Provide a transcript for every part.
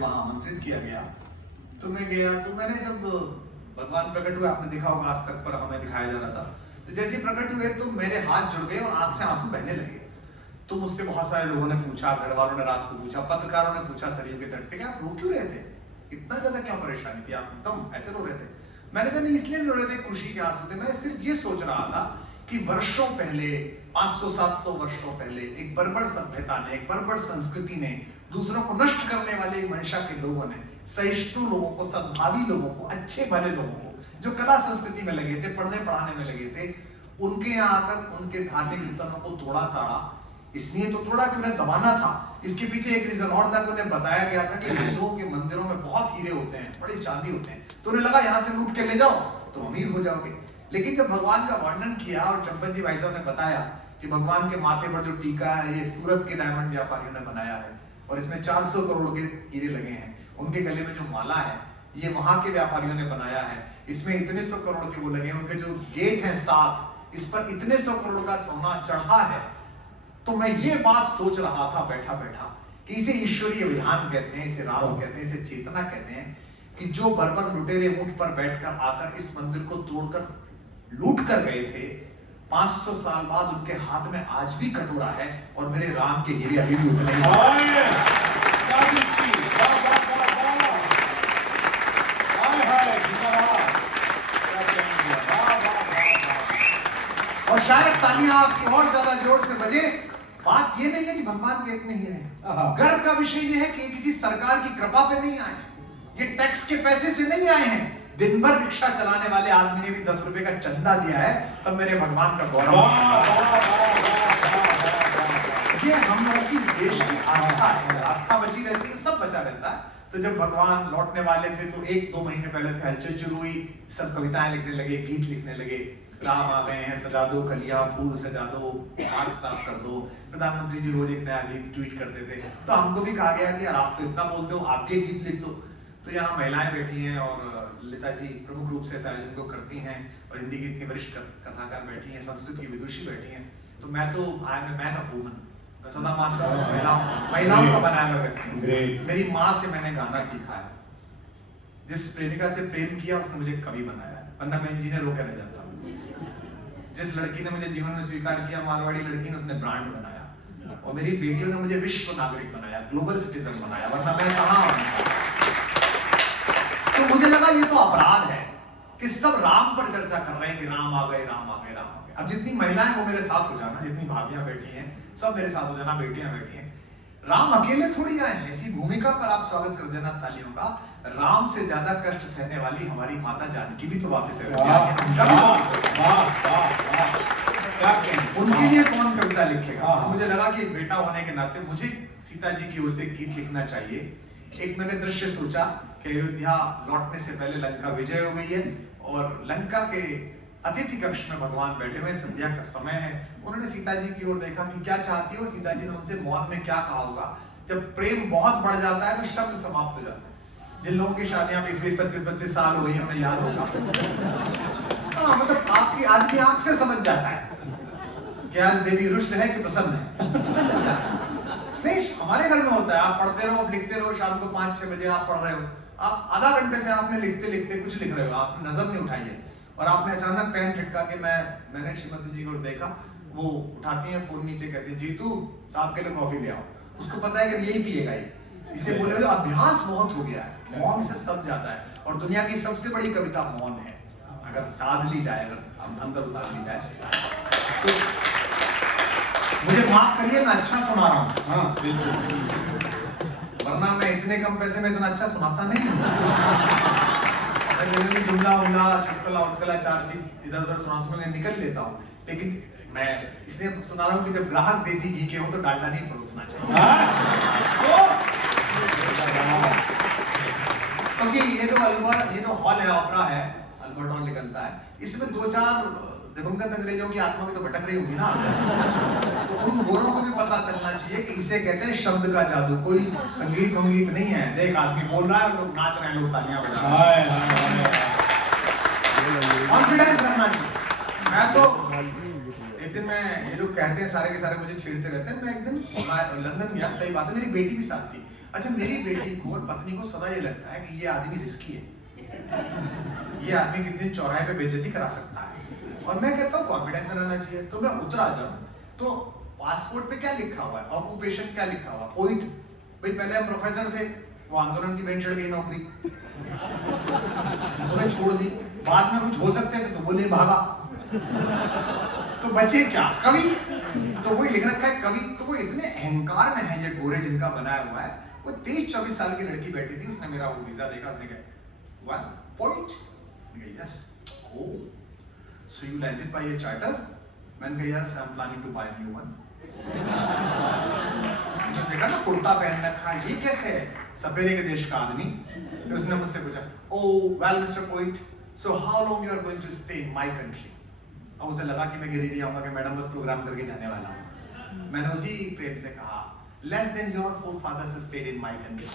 वहां आमंत्रित किया गया तो मैं गया। तो मैंने जब भगवान प्रकट हुए, आपने देखा होगा आज तक पर हमें दिखाया जा रहा था, तो जैसे ही प्रकट हुए तो मेरे हाथ जुड़ गए और आंख से आंसू बहने लगे। तो मुझसे बहुत सारे लोगों ने पूछा, घर वालों ने रात को पूछा, पत्रकारों ने पूछा सरयू के तट पे कि आप रो क्यों रहे थे, इतना ज्यादा क्यों परेशानी थी, आप एकदम ऐसे रो रहे थे। मैंने कहा नहीं इसलिए रो रहे थे खुशी के आंसू थे, मैं सिर्फ ये सोच रहा था कि वर्षों पहले 500-700 वर्षों पहले एक बर्बर सभ्यता ने, एक बर्बर संस्कृति ने, दूसरों को नष्ट करने वाले मंशा के लोगों ने, सहिष्णु लोगों को, सद्भावी लोगों को, अच्छे भले लोगों को, जो कला संस्कृति में लगे थे, पढ़ने पढ़ाने में लगे थे, उनके यहाँ आकर उनके धार्मिक स्थलों को तोड़ा ताड़ा। इसलिए तो तोड़ा कि उन्हें दबाना था। इसके पीछे एक रीजन और था कि उन्हें बताया गया था कि हिंदुओं के मंदिरों में बहुत हीरे होते हैं, बड़े चांदी होते हैं, तो उन्हें लगा यहाँ से लूट के ले जाओ तो अमीर हो जाओगे। लेकिन जब भगवान का वर्णन किया और चंपत जी भाई साहब ने बताया कि भगवान के माथे पर जो टीका है ये सूरत के डायमंड व्यापारियों ने बनाया है और इसमें 400 करोड़ के हीरे लगे हैं, उनके गले में जो माला है ये वहां के व्यापारियों ने बनाया है, इसमें इतने 100 करोड़ के वो लगे हैं, उनके जो गेट हैं 7 इस पर इतने 100 करोड़ का सोना चढ़ा है। तो मैं ये बात सोच रहा था बैठा बैठा कि इसे ईश्वरीय विधान कहते हैं, इसे राम कहते हैं, इसे चेतना कहते हैं कि जो बर्बर लुटेरे ऊंट पर बैठकर आकर इस मंदिर को तोड़कर लूट कर गए थे, 500 साल बाद उनके हाथ में आज भी कटोरा है और मेरे राम के हीरे अभी भी उतने ही। और शायद तालियां आपकी और ज्यादा जोर से बजे। बात ये नहीं है कि भगवान के इतने हीरे हैं, गर्व का विषय ये है कि किसी सरकार की कृपा पे नहीं आए, ये टैक्स के पैसे से नहीं आए हैं। दिन भर रिक्शा चलाने वाले आदमी ने भी 10 रुपए का चंदा दिया है, तब मेरे भगवान का गौरव। ये हम लोगों की देश की आस्था है, आस्था बची रहती है, सब बचा रहता है। तो जब भगवान लौटने वाले थे तो 1-2 महीने पहले से हलचल शुरू हुई, सब कविताएं लिखने लगे, गीत लिखने लगे, राम आ गए हैं, सजा दो कलियां, फूल सजा दो, आग साफ कर दो। प्रधानमंत्री जी रोज एक नया गीत ट्वीट करते थे, तो हमको भी कहा गया कि यार आप तो इतना बोलते हो, आप ये गीत लिख दो। तो यहाँ महिलाएं बैठी हैं और ललिता जी प्रमुख रूप से इस आयोजन को करती हैं और हिंदी की इतनी वरिष्ठ कथाकार बैठी हैं, संस्कृत की विदुषी बैठी हैं। तो मैं तो I am a man of woman, मैं सदा मानता हूँ महिलाओं का बनाया हुआ व्यक्ति। मेरी माँ से मैंने गाना सीखा है, जिस प्रेमिका से प्रेम किया उसने मुझे कवि बनाया है, वरना मैं इंजीनियर होकर रह जाता हूँ। जिस लड़की ने मुझे जीवन में स्वीकार किया, मारवाड़ी लड़की ने, उसने ब्रांड बनाया। और मेरी बेटियों ने मुझे विश्व नागरिक बनाया, ग्लोबल सिटीजन बनाया, वरना मैं कहाँ हूँ। तो मुझे लगा ये तो अपराध है कि सब राम पर चर्चा कर रहे हैं कि राम आ गए, राम आ गए, राम आ गए। अब जितनी महिलाएं वो मेरे साथ हो जाना, जितनी भाभियां बैठी हैं सब मेरे साथ हो जाना, बेटियां बैठी हैं। राम अकेले थोड़ी आए हैं, ऐसी भूमिका पर आप स्वागत कर देना तालियों का। राम से ज्यादा कष्ट सहने वाली हमारी माता जानकी भी तो वापस है, उनके लिए कौन कविता लिखेगा। मुझे लगा कि एक बेटा होने के नाते मुझे सीता जी की ओर से गीत लिखना चाहिए। एक मैंने दृश्य सोचा कि अयोध्या लौटने से पहले लंका विजय हो गई है और लंका के अतिथि कक्ष में भगवान बैठे हुए, संध्या का समय है। उन्होंने सीता जी की ओर देखा कि क्या चाहती है, और सीता जी ने उनसे मौत में क्या कहा होगा। जब प्रेम बहुत बढ़ जाता है तो शब्द समाप्त हो जाते हैं। जिन लोगों की शादियां 20-20, 25-25 साल हो गई है उन्हें याद होगा। हाँ, मतलब आपकी आदमी आंख से समझ जाता है कि आज देवी रुष्ट है कि प्रसन्न है। नहीं, हमारे घर में होता है, आप पढ़ते रहो, लिखते रहो, शाम को 5-6 बजे आप पढ़ रहे हो, आप आधा घंटे से आपने लिखते लिखते कुछ लिख रहे हो, आपने नजर नहीं उठाई है और आपने अचानक पेन ठिटका के मैंने श्रीमती जी को देखा, वो उठाती है फोन, नीचे कहती है जीतू साहब के लिए कॉफी ले आओ। उसको पता है कि यही पिएगा ये, इसे बोले तो अभ्यास बहुत हो गया है, मौन से सब जाता है। और दुनिया की सबसे बड़ी कविता मौन है, अगर साध ली जाए, अगर अंदर उतार ली जाए तो। मुझे माफ करिए, मैं अच्छा सुना रहा हूँ, हाँ बिल्कुल, वरना मैं इतने कम पैसे में इतना अच्छा सुनाता नहीं हूँ। जुमला उमला चुटकला उटकला 4 चीज इधर उधर सुना निकल लेता हूँ, लेकिन मैं इसलिए सुना रहा हूँ कि जब ग्राहक देसी घी के हो तो डालडा नहीं परोसना चाहिए। क्योंकि ये जो हॉल है, ऑपरा है, अल्बर्ट हॉल निकलता है, इसमें 2-4 दिवंगत अंग्रेजों की आत्मा भी तो भटक रही होगी ना, तो उन गोरों को भी पता चलना चाहिए कि इसे कहते हैं शब्द का जादू। कोई संगीत वंगीत नहीं है, देख आदमी बोल रहा है, लोग नाच रहे हैं, लोग तालियां बजा रहे हैं। कॉन्फिडेंस रखना चाहिए। मैं तो एक दिन मैं, ये लोग कहते हैं सारे के सारे मुझे छेड़ते रहते हैं, मैं एक दिन लंदन गया, सही बात है, मेरी बेटी भी साथ थी। अच्छा, मेरी बेटी को और पत्नी को सदा ये लगता है कि ये आदमी रिस्की है, ये आदमी कितने चौराहे पे बेइज्जती करा सकता है। और मैं कहता हूँ कॉन्फिडेंस में रहना चाहिए। तो मैं उतर आ जाऊं तो पासपोर्ट पे क्या लिखा हुआ है, ऑक्यूपेशन क्या लिखा हुआ, पोइट। भाई पहले हम प्रोफेसर थे, वो आंदोलन की बेंच चढ़ गई नौकरी, उसमें छोड़ दी। बाद में कुछ हो सकते थे तो बोले भागा, तो बचे क्या, कवि। तो वही लिख रखा है कवि। तो वो इतने अहंकार में है ये गोरे जिनका बनाया हुआ है। वो 23-24 साल की लड़की बैठी थी, उसने मेरा वो वीजा देखा, उसने कहा one point, yes, oh, so you landed by a charter. मैंने कहा yes, I am planning to buy a new one. देखा ना, कुर्ता पहन रखा, ये कैसे है, सपेरे के देश का आदमी। फिर उसने मुझसे पूछा, oh well mister point, so how long you are going to stay in my country. अब उसे लगा कि मैं गिरिडीह आऊंगा कि मैडम बस प्रोग्राम करके जाने वाला हूं। मैंने उसी प्रेम से कहा, less than your forefathers stayed in my country.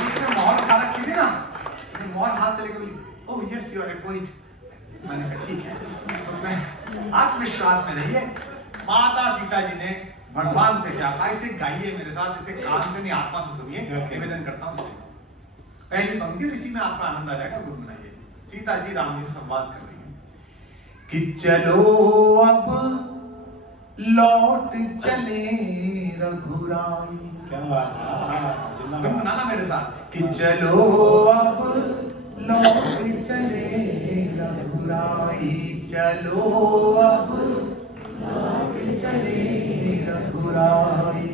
उसने मोहर खा रखी थी ना, मोहर हाथ से लेकर बोली, oh yes you are a point. मैंने कहा ठीक है। तो मैं आत्मविश्वास में रहिए। माता सीता जी ने भगवान से क्या कहा, इसे गाइए मेरे साथ, इसे कान से नहीं आत्मा से सुनिए। निवेदन करता हूँ सुनिए पहली पंक्ति, और इसी में आपका आनंद आ जाएगा। गुनगुनाइए। सीता जी राम जी से संवाद कर रही हैं कि चलो अब लौट चले रघुराई। क्या बात है, गुनगुनाना मेरे साथ कि चलो अब लौट चले रघुराई, चलो अब लौट चले रघुराई।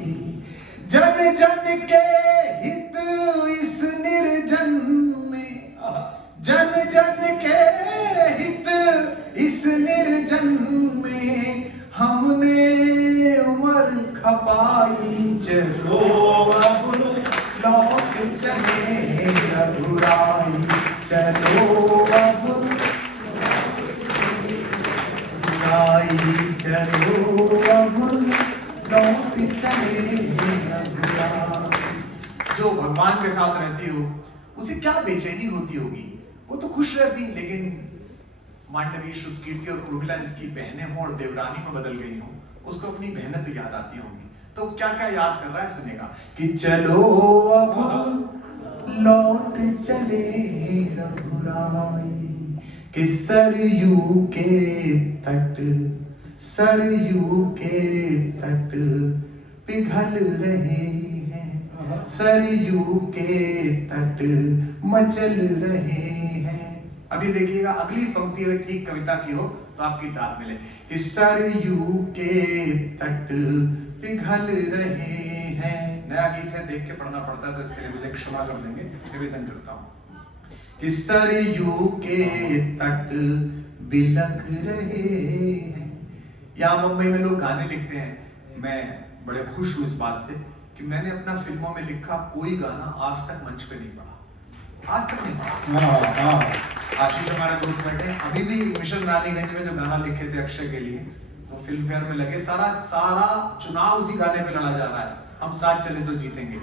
जन जन के हित इस निर्जन में, जन जन के हित इस निर्जन में, हमने उम्र खपाई। चलो अब लौट चले रघुराई, चलो अब रघुराई, चलो अब लौट चले रघुराई। जो भगवान के साथ रहती हो उसे क्या बेचैनी होती होगी, वो तो खुश रहती, लेकिन मांडवी, श्रुतकीर्ति और उर्मिला जिसकी बहनें हो और देवरानी में बदल गई हो, उसको अपनी बहनें तो याद आती होंगी। तो क्या क्या याद कर रहा है सुनेगा कि चलो अब लौट चले रघुराई, कि सरयू के तट, सरयू के तट पिघल रहे हैं, सरयू के तट मचल रहे हैं। अभी देखिएगा अगली पंक्ति अगर ठीक कविता की हो तो आपकी दाद मिले। इस सरयू के तट पिघल रहे हैं। नया गीत है, देख के पढ़ना पड़ता है, तो इसके लिए मुझे क्षमा कर देंगे, निवेदन करता हूँ कि सरयू के तट बिलख रहे हैं। यहाँ मुंबई में लोग गाने लिखते हैं। मैं बड़े खुश हूँ इस बात से कि मैंने अपना फिल्मों में लिखा कोई गाना आज तक मंच पे नहीं पढ़ा, आज तक नहीं पढ़ा। आशीष हमारे दोस्त बैठे, अभी भी मिशन रानीगंज में जो गाना लिखे थे अक्षय के लिए, वो फिल्म फेयर में लगे, सारा चुनाव उसी गाने पे लड़ा जा रहा है, हम साथ चले तो जीतेंगे।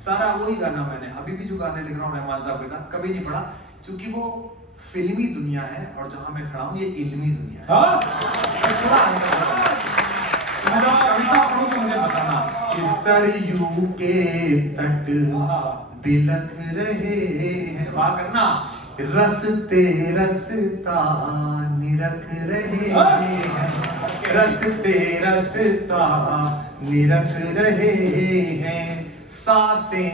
सारा वही गाना मैंने अभी भी जो गाने लिख रहा हूँ रहमान साहब के साथ कभी नहीं पढ़ा, क्योंकि वो फिल्मी दुनिया है और जहां मैं खड़ा हूँ ये इल्मी दुनिया है। कविता पढ़ो तो मुझे बताना कि सरयू के तट बिलख रहे हैं, वाह करना, रसते रसता निरख रहे हैं, रसते रसता निरख रहे हैं, सांसें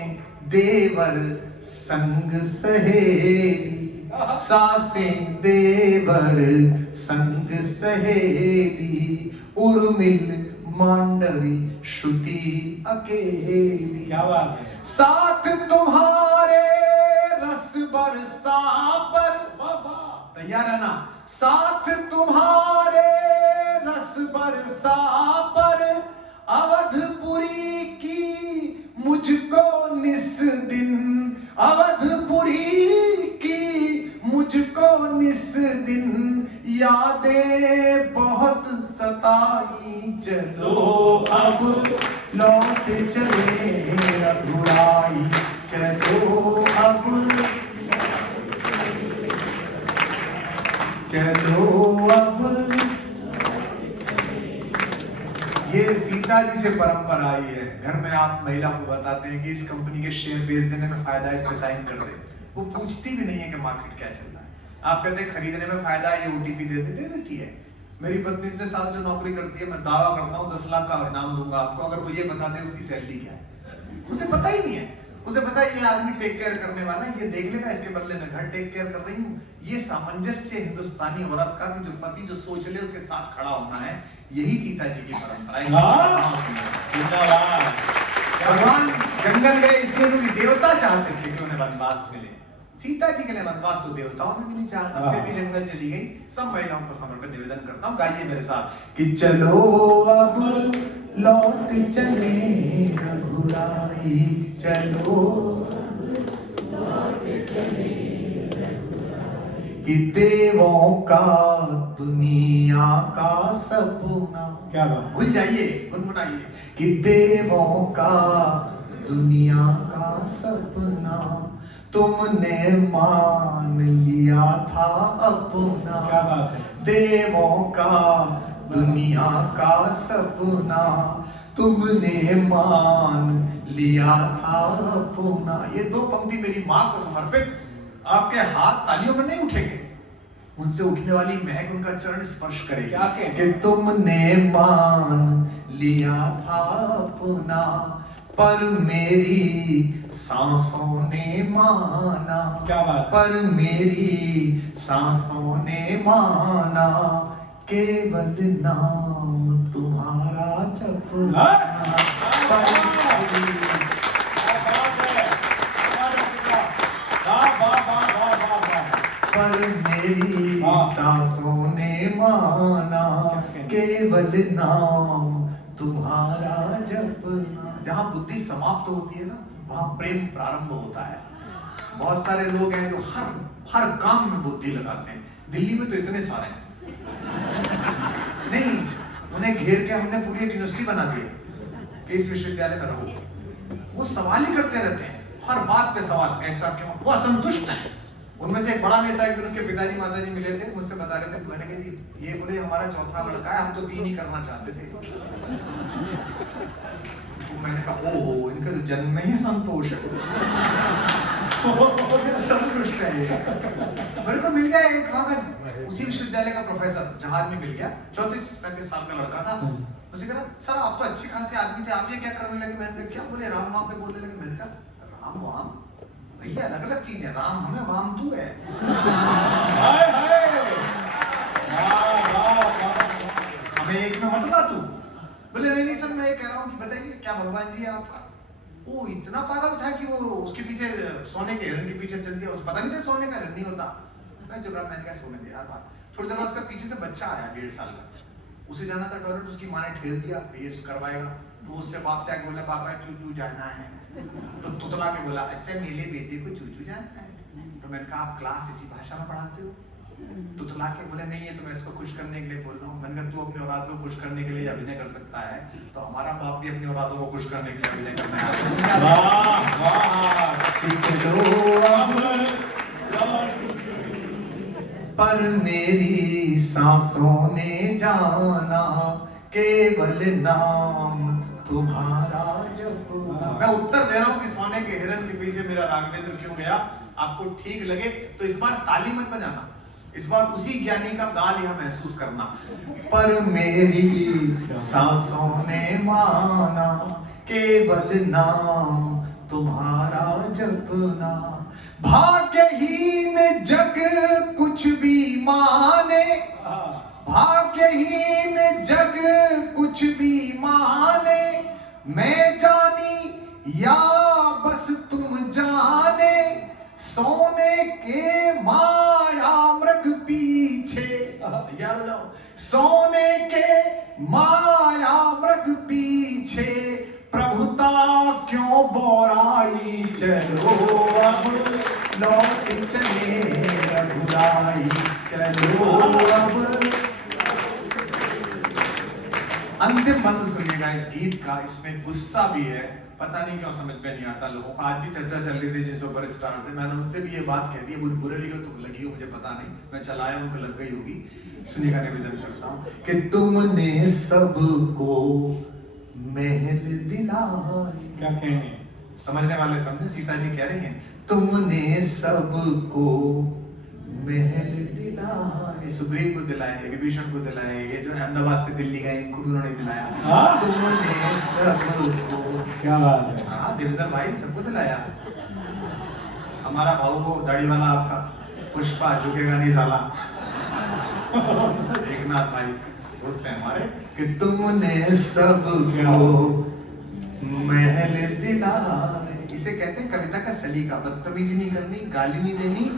देवर संग सहेली, सांसें देवर संग सहेली, उर्मिल मांडवी श्रुति अकेली। क्या बात है, साथ तुम्हारे रस बरसा पर, तैयार है ना, साथ तुम्हारे रस बरसा पर, अवधपुरी की मुझको निस दिन, अवधपुरी की मुझको निस दिन, यादें बहुत सताई। चलो अब लौट चले रघुराई, चलो अब, चलो अब ये सीता जी से परंपरा आई है। घर में आप महिला को बताते हैं कि इस कंपनी के शेयर बेच देने में फायदा है, इस पे साइन कर दे। वो पूछती भी नहीं है कि मार्केट क्या चल रहा है। आप कहते हैं खरीदने में फायदा है, ये ओटीपी दे देती है। मेरी पत्नी इतने साल से नौकरी करती है, मैं दावा करता हूँ 10 लाख का इनाम दूंगा आपको अगर वो ये बता दे उसकी सैलरी क्या है। उसे पता ही नहीं है। उसे पता है ये आदमी टेक केयर करने वाला है, ये देख लेगा इसके बदले में घर टेक केयर कर रही हूँ। ये सामंजस्य हिंदुस्तानी औरत का कि जो पति जो सोच ले उसके साथ खड़ा होना है, यही सीता जी की परंपरा है। भगवान जंगल गए इसलिए क्योंकि देवता चाहते थे कि उन्हें वनवास मिले। सीता जी के लिए वनवास तो देवताओं ने भी नहीं चाहा, फिर भी जंगल चली गई। सब महिलाओं को समर्पित निवेदन करता हूँ, गाइए मेरे साथ कि चलो अब लौट चले रघुराई, चलो कि देवों का दुनिया का सपना। क्या बात, भूल जाइए, गुनगुनाइए कि देवों का दुनिया का सपना तुमने मान लिया था अपना। क्या बात है, देवों का दुनिया का सपना तुमने मान लिया था अपना। ये दो पंक्ति मेरी माँ को समर्पित। आपके हाथ तालियों में नहीं उठेंगे, उनसे उठने वाली महक उनका चरण स्पर्श करे। क्या कि तुमने मान लिया था अपना पर मेरी सांसों ने माना। क्या बात है, पर मेरी सांसों ने माना केवल नाम तुम्हारा जपना। पर मेरी सांसों ने माना केवल नाम तुम्हारा जपना। जहाँ बुद्धि समाप्त होती है ना, वहाँ प्रेम प्रारंभ होता है। बहुत सारे लोग हैं जो हर काम में बुद्धि लगाते हैं। दिल्ली में तो इतने सारे हैं नहीं, उन्हें घेर के हमने पूरी एक यूनिवर्सिटी बना दी है कि इस विश्वविद्यालय में रहो। वो सवाल ही करते रहते हैं, हर बात पे सवाल, ऐसा क्यों। वो असंतुष्ट हैं। उनमें से एक बड़ा नेता है, उसके पिताजी माताजी मिले थे, मुझसे बता रहे थे, मैंने कहा जी ये बोले हमारा चौथा लड़का है, हम तो 3 ही करना चाहते थे। तो मैंने कहा ओहो, इनका तो जन्म में ही संतोष है। संतुष्ट है ये। मेरे को मिल गया एक वहाँ का उसी विश्वविद्यालय का प्रोफेसर, जहाज में मिल गया, 34-35 साल का लड़का था। उसे कहा सर आप तो अच्छे खासे आदमी थे, आप ये क्या करने लगे। मैंने कहा क्या बोले, राम वाम पे बोलने लगे। मैंने कहा राम वाम भैया अलग अलग चीज है, राम हमें वाम तू है। हमें एक में मत ला तू। बोले नहीं सर मैं ये कह रहा हूँ कि बताइए क्या भगवान जी है आपका। वो इतना पागल था कि वो उसके पीछे सोने के हिरण के पीछे चल दिया। उस पता नहीं था सोने का हिरण नहीं होता। मैं चुप रहा, मैंने कहा सोने दे यार बात। थोड़ी देर बाद उसका पीछे से बच्चा आया 1.5 साल का, उसे जाना था टॉयलेट, उसकी माँ ने ठेल दिया ये करवाएगा। तो उससे बाप से आके बोला पापा चूचू जाना है। तो तुतला के बोला अच्छा मेरे बेटे को चूचू जाना है। तो मैंने कहा आप क्लास इसी भाषा में पढ़ाते हो। तुतला के बोले नहीं ये तो मैं इसको खुश करने के लिए बोल रहा हूँ। मैंने कहा तू अपनी औलाद को खुश करने के लिए अभिनय कर सकता है, तो हमारा बाप भी अपनी औलादों को खुश करने के लिए अभिनय करना है। पर मेरी सांसों ने जाना केवल नाम तुम्हारा जपना। मैं उत्तर दे रहा हूँ कि सोने के हिरण के पीछे मेरा राघवेंद्र क्यों गया। आपको ठीक लगे तो इस बार ताली मत बजाना, इस बार उसी ज्ञानी का गाल यह महसूस करना। पर मेरी सांसों ने माना केवल नाम तुम्हारा जपना। भाग्यहीन जग कुछ भी माने, भाग्यहीन जग कुछ भी माने। मैं जानी या बस तुम जाने, सोने के माया मृग पीछे। याद जाओ, सोने के माया मृग पीछे प्रभुता क्यों बोराई। चलो अब लौट चले रघुराई, चलो अब अंतिम बंद सुनिएगा इस गीत का, इसमें गुस्सा भी है, पता नहीं क्यों समझ में नहीं आता लोगों को। आज भी चर्चा चल रही थी जिन सुपर स्टार से, मैंने उनसे भी ये बात कह दी है, बुरे लगी हो तुम लगी हो मुझे पता नहीं, मैं चलाया उनको लग गई होगी। सुनिएगा, निवेदन करता हूँ कि तुमने सबको महल दिलाए। क्या कहेंगे? समझने वाले समझे, सीता जी कह रही हैं तुमने सबको महल दिलाए, सुग्रीव को दिलाए, विभीषण को दिलाए, ये जो अहमदाबाद से दिल्ली गए इनको भी उन्होंने दिलाया। तुमने सबको, क्या बात है। हाँ देवेंद्र भाई सबको दिलाया। हमारा भाऊ को दाढ़ी वाला आपका पुष्पा झुकेगा नहीं साला, एकनाथ भाई दोस्त है हमारे, कि तुमने सबको महल दिलाए। इसे कहते हैं कविता का सलीका, बदतमीजी नहीं करनी, गाली नहीं देनी।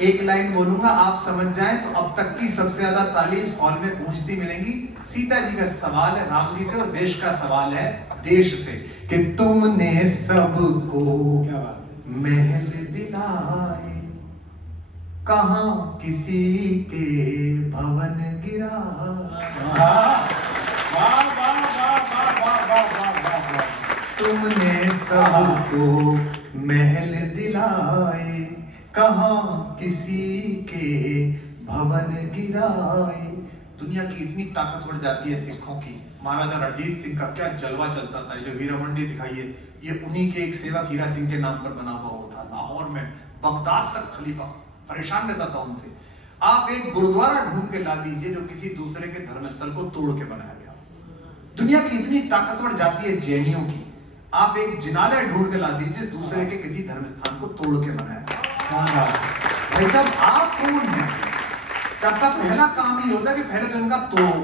एक लाइन बोलूंगा आप समझ जाएं तो अब तक की सबसे ज्यादा ताली इस हॉल में गूंजती मिलेंगी। सीता जी का सवाल है राम जी से और देश का सवाल है देश से, कि तुमने सबको क्या बात है। महल दिलाए, कहां किसी के भवन गिराए। तुमने सबको महल दिलाए, कहां किसी के भवन गिराए। दुनिया की इतनी ताकतवर जाती है सिखों की। महाराजा रणजीत सिंह का क्या जलवा चलता था, जो हीरा मंडी दिखाइए, ये उन्हीं के एक सेवक हीरा सिंह के नाम पर बना हुआ था। लाहौर में बगदाद तक खलीफा परेशान रहता था उनसे। आप एक गुरुद्वारा ढूंढ के ला दीजिए जो किसी दूसरे के धर्मस्थल को तोड़ के बनाया गया। दुनिया की इतनी ताकतवर जाती है जैनियों की। आप एक जिनालय ढूंढ के ला दीजिए दूसरे के किसी धर्मस्थान को तोड़ के बनाया गया। भाई साहब आप कौन हैं? सबका पहला काम ही होता है कि पहले तो इनका तोड़ो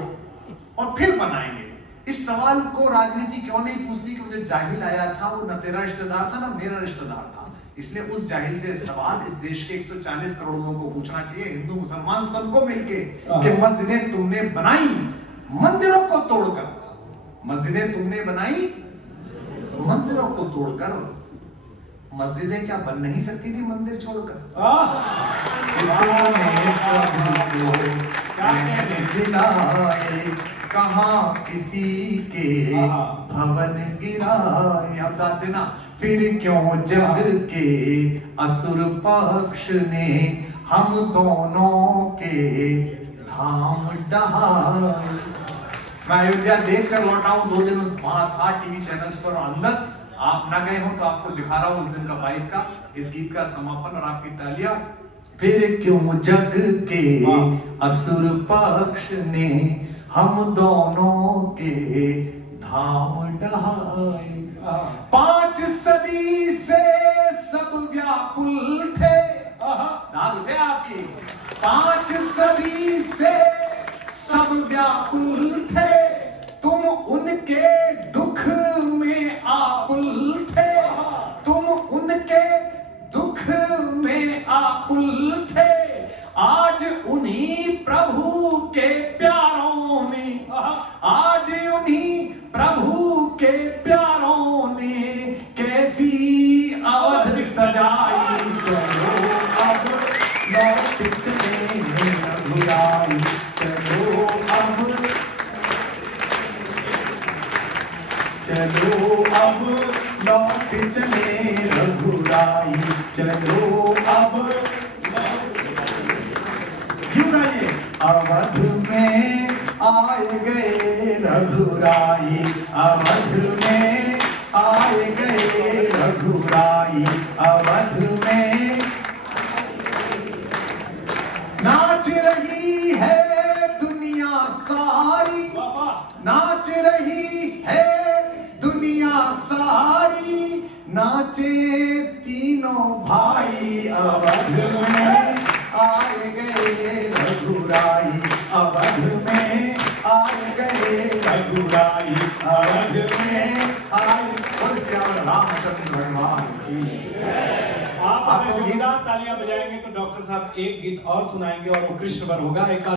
और फिर बनाएंगे। इस सवाल को राजनीति क्यों नहीं पूछती कि मुझे जाहिल आया था, वो न तेरा रिश्तेदार था ना मेरा रिश्तेदार था। इसलिए उस जाहिल से सवाल इस देश के 140 करोड़ लोगों को पूछना चाहिए, हिंदू मुसलमान सबको मिलके, कि मस्जिदें तुमने बनाई मंदिरों को तोड़कर, मस्जिदें तुमने बनाई मंदिरों को तोड़कर। मस्जिदें क्या बन नहीं सकती थी मंदिर छोड़कर? कहां किसी के भवन गिराए। अब दाते ना, फिर क्यों जग के असुर पक्ष ने हम दोनों के धाम डहाए। मैं अयोध्या देख कर लौटा हूं, 2 दिन उस वहां था टीवी चैनल्स पर, अंदर आप ना गए हो तो आपको दिखा रहा हूं उस दिन का 22 का इस गीत का समापन और आपकी तालियां। फिर क्यों जग के असुर पक्ष ने हम दोनों के धाम डहाए। 5 सदी से सब व्याकुल थे, दाग उठे आपकी। 5 सदी से सब व्याकुल थे, तुम उनके दुख में आकुल थे, तुम उनके दुख में आकुल थे। आज उन्हीं प्रभु के प्यारों ने, आज उन्हीं प्रभु के प्यारों ने कैसी अवध सजाई। चलो अब लौट चले रघुराई, चलो अब लौट चले रघुराई, चलो अब यूं गाइए। अवध में आए गए रघुराई, अवध में आए गए रघुराई, अवध में नाच रही है दुनिया सारी, नाच रही है दुनिया सारी, नाचे तीनों भाई। अवध में आए गए रघुराई, अवध में आए गए रघुराई, अवध में आए। और श्याम रामचंद्र भगवान की। आप अगर जोरदार तालियां बजाएंगे तो डॉक्टर साहब एक गीत और सुनाएंगे और वो कृष्ण पर होगा। एक